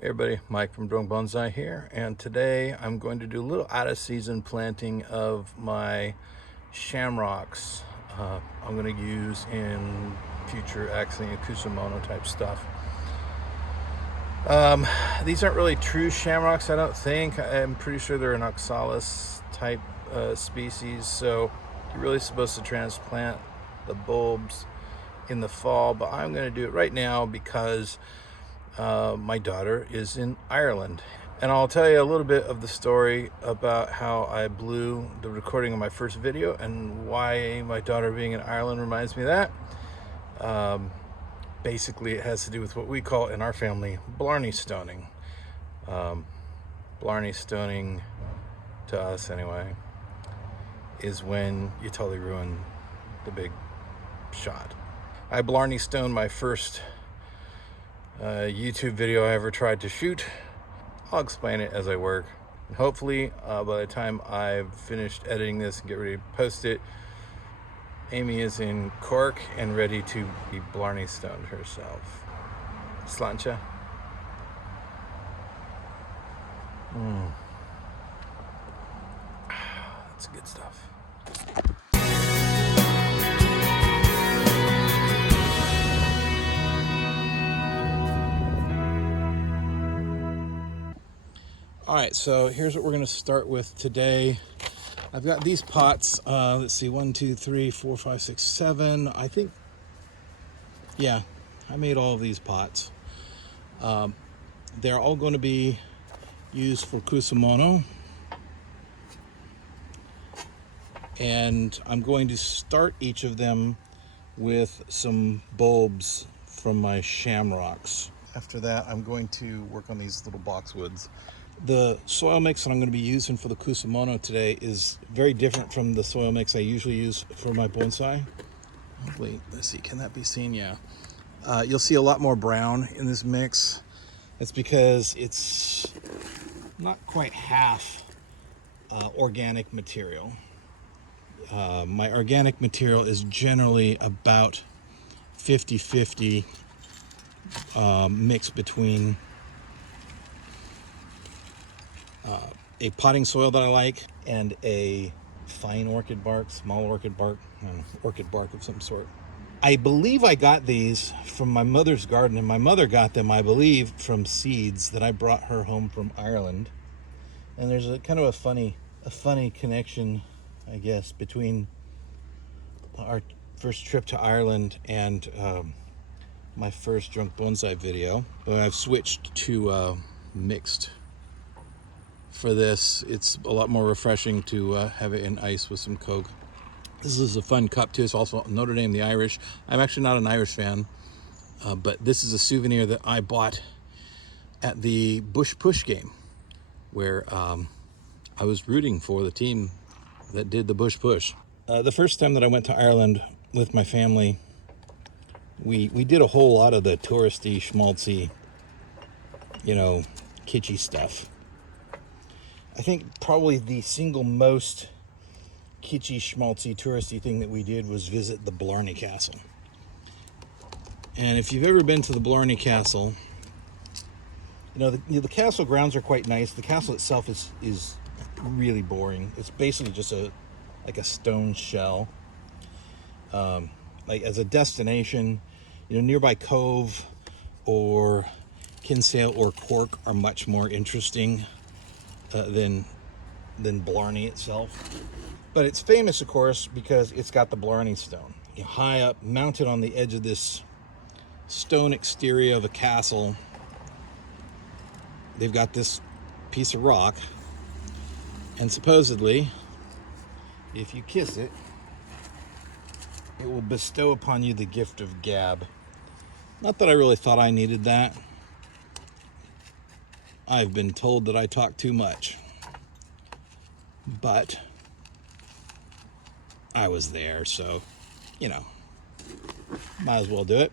Hey everybody, Mike from Drunk Bonsai here, and today I'm going to do a little out-of-season planting of my shamrocks. I'm going to use in future actually Kusamono type stuff. These aren't really true shamrocks, I don't think. I'm pretty sure they're an Oxalis type species, so you're really supposed to transplant the bulbs in the fall, but I'm going to do it right now because my daughter is in Ireland. And I'll tell you a little bit of the story about how I blew the recording of my first video and why my daughter being in Ireland reminds me of that. Basically, it has to do with what we call in our family Blarney Stoning. Blarney Stoning, to us anyway, is when you totally ruin the big shot. I Blarney Stoned my first YouTube video I ever tried to shoot. I'll explain it as I work. And hopefully, by the time I've finished editing this and get ready to post it, Amy is in Cork and ready to be Blarney Stoned herself. Sláinte. That's good stuff. All right, so here's what we're going to start with today. I've got these pots. Let's see, 1, 2, 3, 4, 5, 6, 7. I think, yeah, I made all of these pots. They're all going to be used for Kusamono. And I'm going to start each of them with some bulbs from my shamrocks. After that, I'm going to work on these little boxwoods. The soil mix that I'm going to be using for the Kusamono today is very different from the soil mix I usually use for my bonsai. Wait, let's see, can that be seen? Yeah. You'll see a lot more brown in this mix. That's because it's not quite half organic material. My organic material is generally about 50-50 mix between a potting soil that I like and a fine orchid bark, small orchid bark, orchid bark of some sort. I believe I got these from my mother's garden, and my mother got them, I believe, from seeds that I brought her home from Ireland. And there's a kind of a funny connection, I guess, between our first trip to Ireland and my first Drunk Bonsai video. But I've switched to mixed. For this, it's a lot more refreshing to have it in ice with some Coke. This is a fun cup too. It's also Notre Dame the Irish. I'm actually not an Irish fan, but this is a souvenir that I bought at the Bush Push game, where I was rooting for the team that did the Bush Push. The first time that I went to Ireland with my family, we did a whole lot of the touristy, schmaltzy, kitschy stuff. I think probably the single most kitschy, schmaltzy, touristy thing that we did was visit the Blarney Castle. And if you've ever been to the Blarney Castle, the castle grounds are quite nice. The castle itself is really boring. It's basically just like a stone shell. Like as a destination, nearby Cove or Kinsale or Cork are much more interesting than Blarney itself. But it's famous, of course, because it's got the Blarney Stone. High up, mounted on the edge of this stone exterior of a castle, they've got this piece of rock, and supposedly, if you kiss it, it will bestow upon you the gift of gab. Not that I really thought I needed that. I've been told that I talk too much, but I was there, so, might as well do it.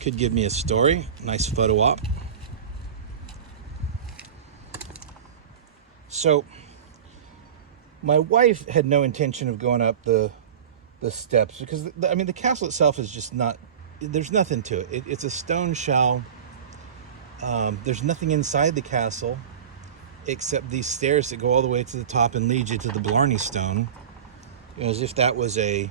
Could give me a story, nice photo op. So, my wife had no intention of going up the steps because, the castle itself is just not, there's nothing to it. It's a stone shell. There's nothing inside the castle except these stairs that go all the way to the top and lead you to the Blarney Stone. As if that was a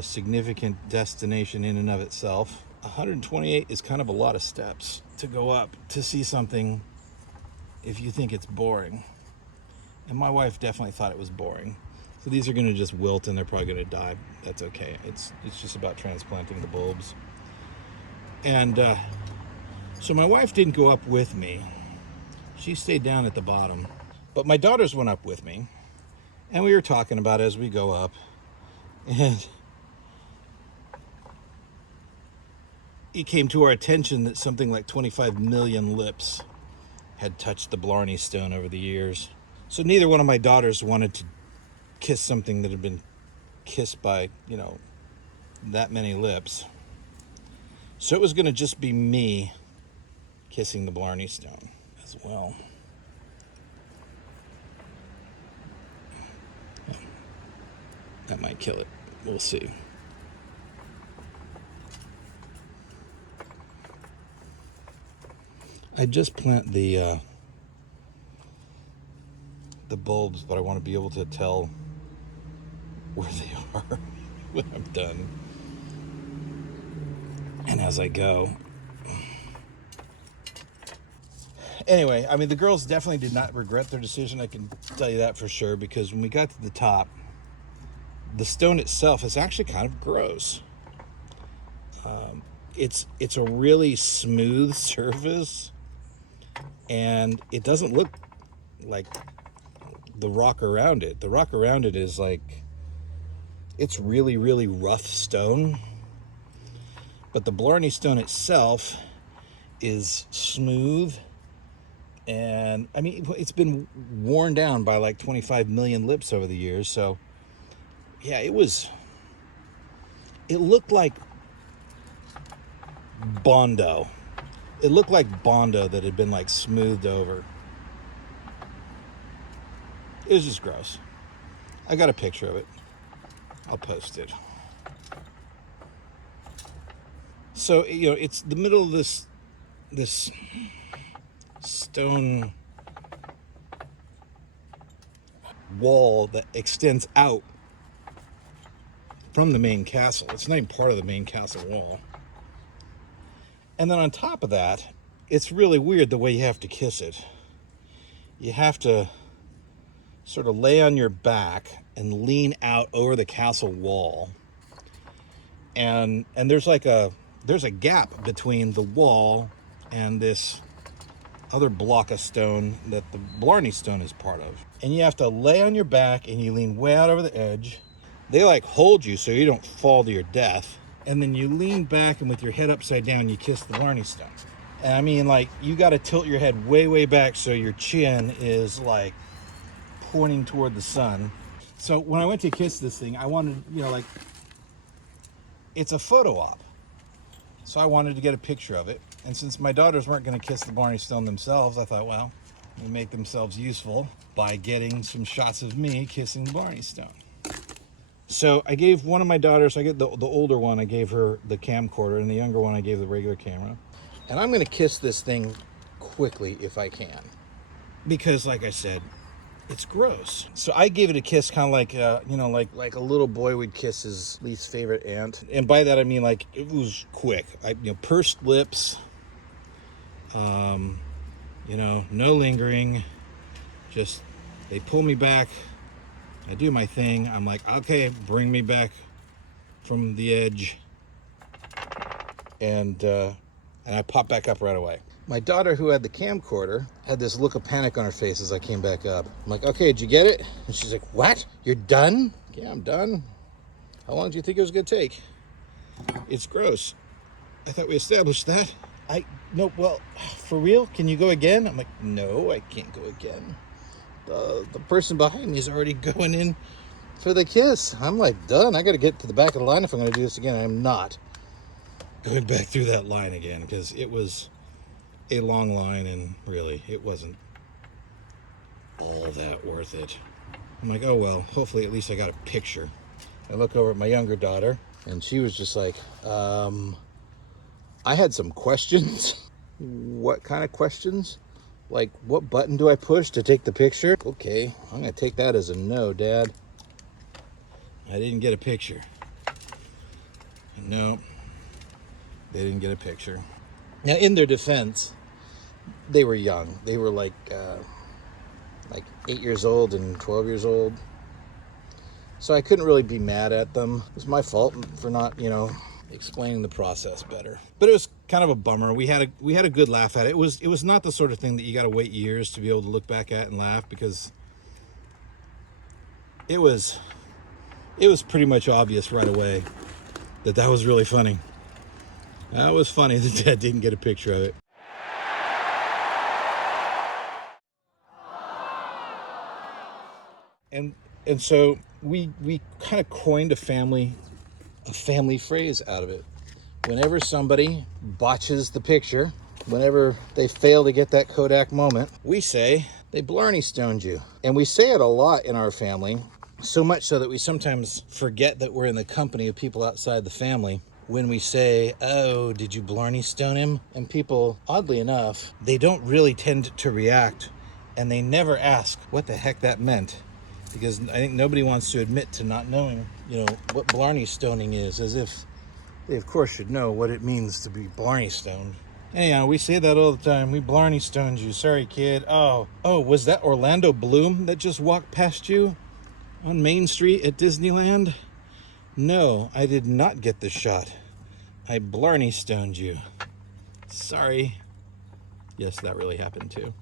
significant destination in and of itself. 128 is kind of a lot of steps to go up to see something if you think it's boring. And my wife definitely thought it was boring. So these are going to just wilt and they're probably going to die. That's okay. It's just about transplanting the bulbs. And so my wife didn't go up with me. She stayed down at the bottom. But my daughters went up with me. And we were talking about it as we go up. And it came to our attention that something like 25 million lips had touched the Blarney Stone over the years. So neither one of my daughters wanted to kiss something that had been kissed by, that many lips. So it was going to just be me kissing the Blarney Stone as well. That might kill it. We'll see. I just plant the bulbs, but I want to be able to tell where they are when I'm done. And as I go. Anyway, I mean, the girls definitely did not regret their decision. I can tell you that for sure, because when we got to the top, the stone itself is actually kind of gross. It's a really smooth surface, and it doesn't look like the rock around it. The rock around it is like, it's really, really rough stone. But the Blarney Stone itself is smooth. And I mean, it's been worn down by like 25 million lips over the years. So yeah, it looked like Bondo. It looked like Bondo that had been like smoothed over. It was just gross. I got a picture of it. I'll post it. So, it's the middle of this stone wall that extends out from the main castle. It's not even part of the main castle wall. And then on top of that, it's really weird the way you have to kiss it. You have to sort of lay on your back and lean out over the castle wall. And there's like there's a gap between the wall and this other block of stone that the Blarney Stone is part of. And you have to lay on your back and you lean way out over the edge. They like hold you so you don't fall to your death. And then you lean back, and with your head upside down, you kiss the Blarney Stone. And I mean, like, you got to tilt your head way, way back so your chin is like pointing toward the sun. So when I went to kiss this thing, I wanted, it's a photo op. So I wanted to get a picture of it. And since my daughters weren't going to kiss the Blarney Stone themselves, I thought, well, they make themselves useful by getting some shots of me kissing the Blarney Stone. So I gave one of my daughters, I get the older one, I gave her the camcorder, and the younger one I gave the regular camera. And I'm going to kiss this thing quickly if I can. Because, like I said, it's gross. So I gave it a kiss kind of like, like a little boy would kiss his least favorite aunt. And by that I mean, like, it was quick. Pursed lips, no lingering. Just, they pull me back. I do my thing. I'm like, okay, bring me back from the edge. And I pop back up right away. My daughter, who had the camcorder, had this look of panic on her face as I came back up. I'm like, okay, did you get it? And she's like, what? You're done? Yeah, I'm done. How long do you think it was going to take? It's gross. I thought we established that. No, well, for real? Can you go again? I'm like, no, I can't go again. The person behind me is already going in for the kiss. I'm like, done. I got to get to the back of the line if I'm going to do this again. I'm not going back through that line again, because it was a long line and really it wasn't all that worth it. I'm like, oh well, hopefully at least I got a picture. I look over at my younger daughter and she was just like, I had some questions. What kind of questions? Like, what button do I push to take the picture? Okay, I'm gonna take that as a no, Dad. I didn't get a picture. No, they didn't get a picture. Now, in their defense, they were young. They were like 8 years old and 12 years old. So I couldn't really be mad at them. It was my fault for not, explaining the process better. But it was kind of a bummer. We had a good laugh at it. It was not the sort of thing that you got to wait years to be able to look back at and laugh, because it was pretty much obvious right away that was really funny. That was funny that Dad didn't get a picture of it. And so we kind of coined a family phrase out of it. Whenever somebody botches the picture, whenever they fail to get that Kodak moment, we say they Blarney stoned you. And we say it a lot in our family, so much so that we sometimes forget that we're in the company of people outside the family when we say, "Oh, did you Blarney stone him?" And people, oddly enough, they don't really tend to react, and they never ask what the heck that meant, because I think nobody wants to admit to not knowing, what Blarney stoning is, as if they, of course, should know what it means to be Blarney stoned. Anyhow, we say that all the time. We Blarney stoned you. Sorry, kid. Oh, was that Orlando Bloom that just walked past you on Main Street at Disneyland? No, I did not get the shot. I Blarney stoned you. Sorry. Yes, that really happened too.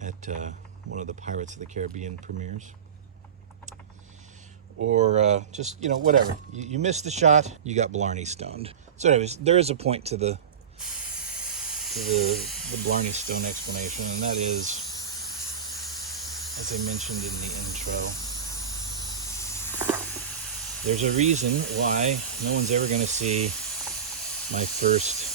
At one of the Pirates of the Caribbean premieres. Or just, whatever. You missed the shot, you got Blarney stoned. So anyways, there is a point to the Blarney stone explanation, and that is, as I mentioned in the intro, there's a reason why no one's ever going to see my first,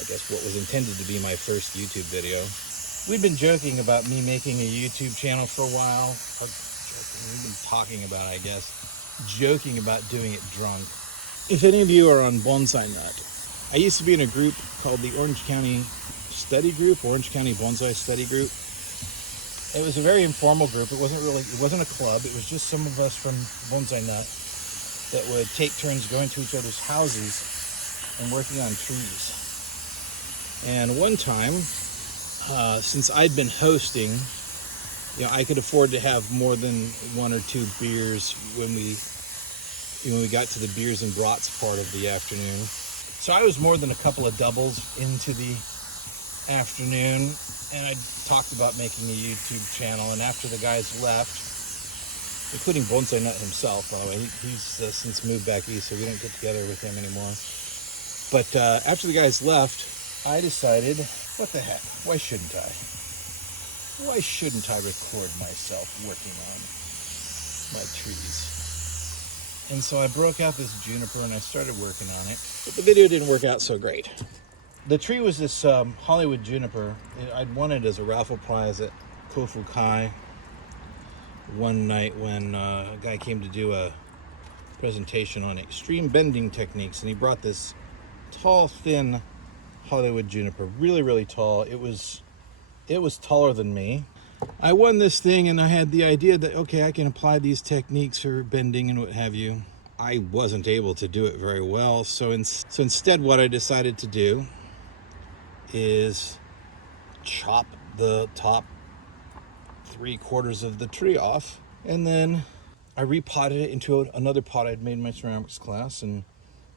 I guess what was intended to be my first YouTube video. We've been joking about me making a YouTube channel for a while. We've been talking about, I guess, joking about doing it drunk. If any of you are on Bonsai Nut, I used to be in a group called the Orange County Study Group, Orange County Bonsai Study Group. It was a very informal group. It wasn't a club. It was just some of us from Bonsai Nut that would take turns going to each other's houses and working on trees. And one time, since I'd been hosting, I could afford to have more than one or two beers when we got to the beers and brats part of the afternoon. So I was more than a couple of doubles into the afternoon, and I talked about making a YouTube channel. And after the guys left, including Bonsai Nut himself, by the way, he's since moved back east, so we don't get together with him anymore. But after the guys left, I decided, what the heck, why shouldn't I? Why shouldn't I record myself working on my trees? And so I broke out this Juniper and I started working on it. But the video didn't work out so great. The tree was this Hollywood Juniper. I'd won it as a raffle prize at Kofu Kai one night when a guy came to do a presentation on extreme bending techniques, and he brought this tall, thin Hollywood Juniper, really, really tall. It was taller than me. I won this thing, and I had the idea that, okay, I can apply these techniques for bending and what have you. I wasn't able to do it very well, so instead what I decided to do is chop the top 3/4 of the tree off, and then I repotted it into another pot I'd made in my ceramics class. And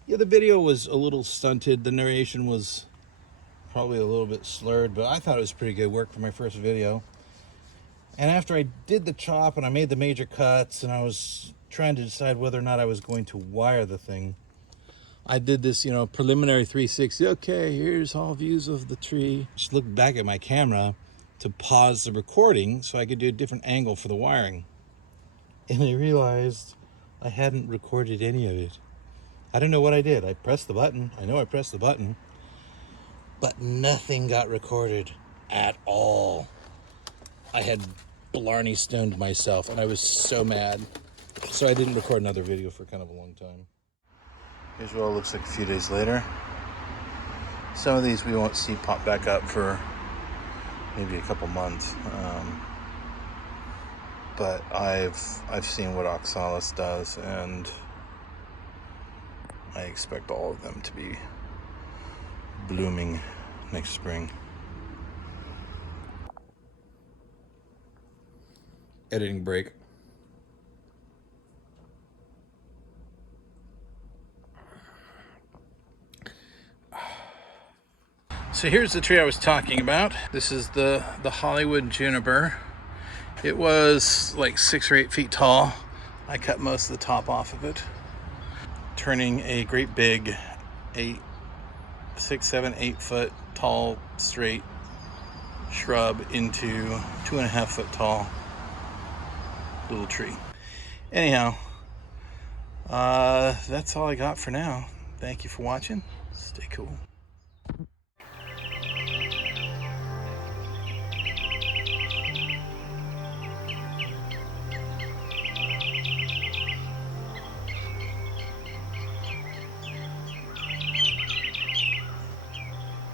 yeah, the video was a little stunted. The narration was probably a little bit slurred, but I thought it was pretty good work for my first video. And after I did the chop and I made the major cuts and I was trying to decide whether or not I was going to wire the thing, I did this, preliminary 360. Okay, here's all views of the tree. Just looked back at my camera to pause the recording so I could do a different angle for the wiring. And I realized I hadn't recorded any of it. I don't know what I did. I pressed the button. I know I pressed the button. But nothing got recorded at all. I had Blarney stoned myself, and I was so mad. So I didn't record another video for kind of a long time. Here's what it looks like a few days later. Some of these we won't see pop back up for maybe a couple months. But I've seen what Oxalis does, and I expect all of them to be blooming next spring. Editing break. So here's the tree I was talking about. This is the Hollywood Juniper. It was like 6 or 8 feet tall. I cut most of the top off of it, turning a great big 6, 7, 8 foot tall straight shrub into 2.5 foot tall little tree. Anyhow, that's all I got for now. Thank you for watching. Stay cool.